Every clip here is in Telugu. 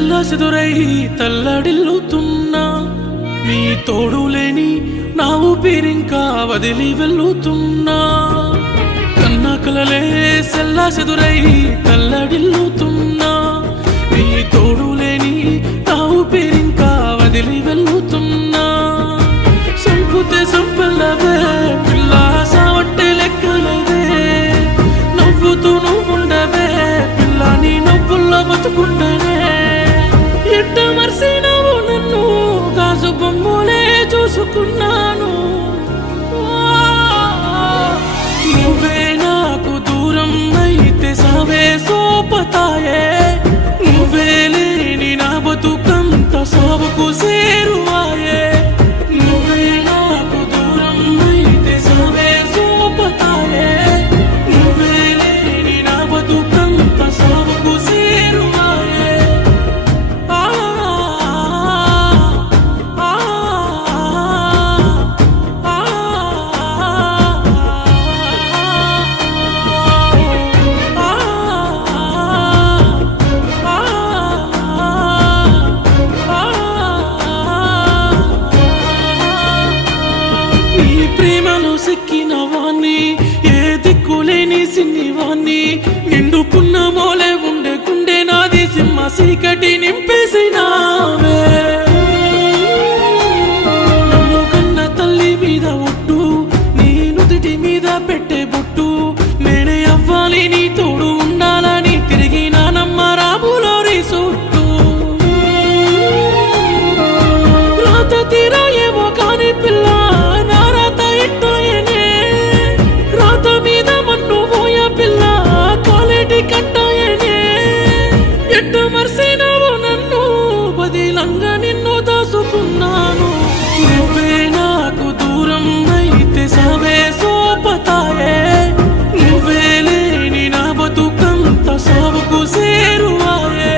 సెల్లసెదురై తల్లడిల్లుతున్నా నీ తోడు లేని నా ఊపిరింకా వదిలి వెళ్ళుతున్నా కన్న కలలే సెల్లసెదురై తల్లడిల్లుతున్నా నీ తోడు లేని నా ఊపిరింకా వదిలి వెళ్ళుతున్నా సంపుతే సంపల్లవే పిల్ల సావంటే లెక్కలవే నవ్వుతూ నువ్వుండవే పిల్ల నీ నవ్వుల్లో బతుకుండనే ఎట్ట మర్సినావు నన్ను గాజు బొమ్మలే చూసుకున్నాను నువ్వే నాకు దూరం అయితే సావే సోపతాయే నువ్వే లేని నా బతుకంత సావుకు సేరువాయే నువ్వే నాకు దూరం అయితే సావే సోపతాయే నువ్వే లేని నా బతుకంత సావుకు సేరువాయే ప్రేమలో సిక్కిన వాణ్ణి ఏ దిక్కులేని సిన్నివాణ్ణి నిండుకున్న మోలే ఉండే గుండె నాది సింహ సీకటి నింపేసినావే నన్ను కన్న తల్లి మీద ఒట్టు నీ నుదుటి మీద పెట్టే బొట్టు నేనే అవ్వాలి నీ తోడు ఉండాలని తిరిగి నానమ్మ రాబులో రీసొట్టు రాత తీరా ఏమో కాని పిల్ల ఎట్టు మర్సినావు నన్ను బదిలంగా నిన్ను దాసుకున్నాను నువ్వే నాకు దూరం అయితే సావే సోపతాయే నువ్వే లేని నా బతుకంత సావుకు సేరువాయే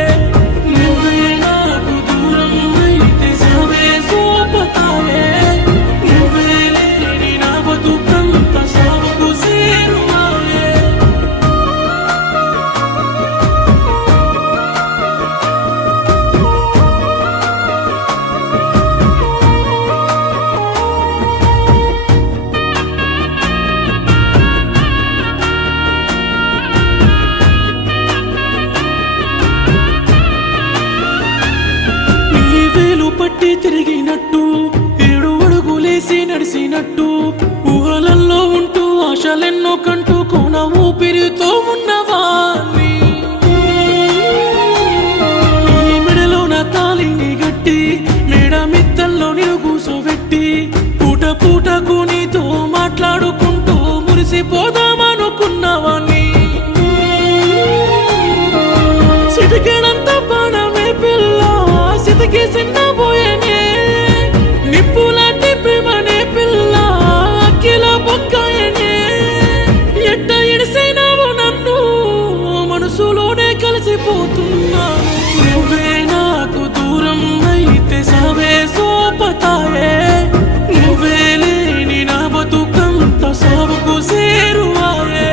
నువ్వే నాకు దూరం అయితే సావే సోపతాయే నువ్వే లేని నా బతుకంత సావుకు సేరువాయే పట్టి తిరిగినట్టు 7 అడుగులేసి నడిసినట్టు ఊహలల్లో ఉంటూ ఆశలెన్నో కంటూ కోన ఊపిరితో ఉన్నవాణ్ణి ఈ మెడలో నా తాళిని గట్టి మేడ మిత్తల్లో నేను కూసోబెట్టి పూట పూటకు నీతో మాట్లాడుకుంటూ మురిసిపోదామనుకున్నవాణ్ణి సిటికెడంత బాణమే పిల్ల సిటికి సిన్నబోయేనే నిప్పులాంటి ప్రేమనే పిల్ల అక్కిల బొక్కయనే ఎట్ట ఇడిసినావు నన్ను మనసులోనే కలిసిపోతున్నా నువ్వే నాకు దూరం అయితే సావే సోపతాయే నువ్వే లేని నా బతుకంత సావుకు సేరువాయే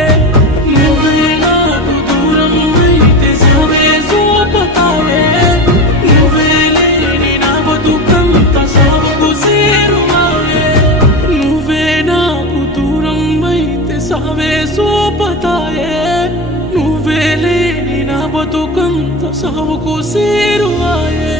నువ్వే నాకు దూరం అయితే సావే సోపతాయే నువ్వే లేని నా బతుకంత సావుకు సేరువాయే నువ్వే నాకు దూరం అయితే సావే సోపతాయే నువ్వే లేని నా బతుకంత సావుకు సేరువాయే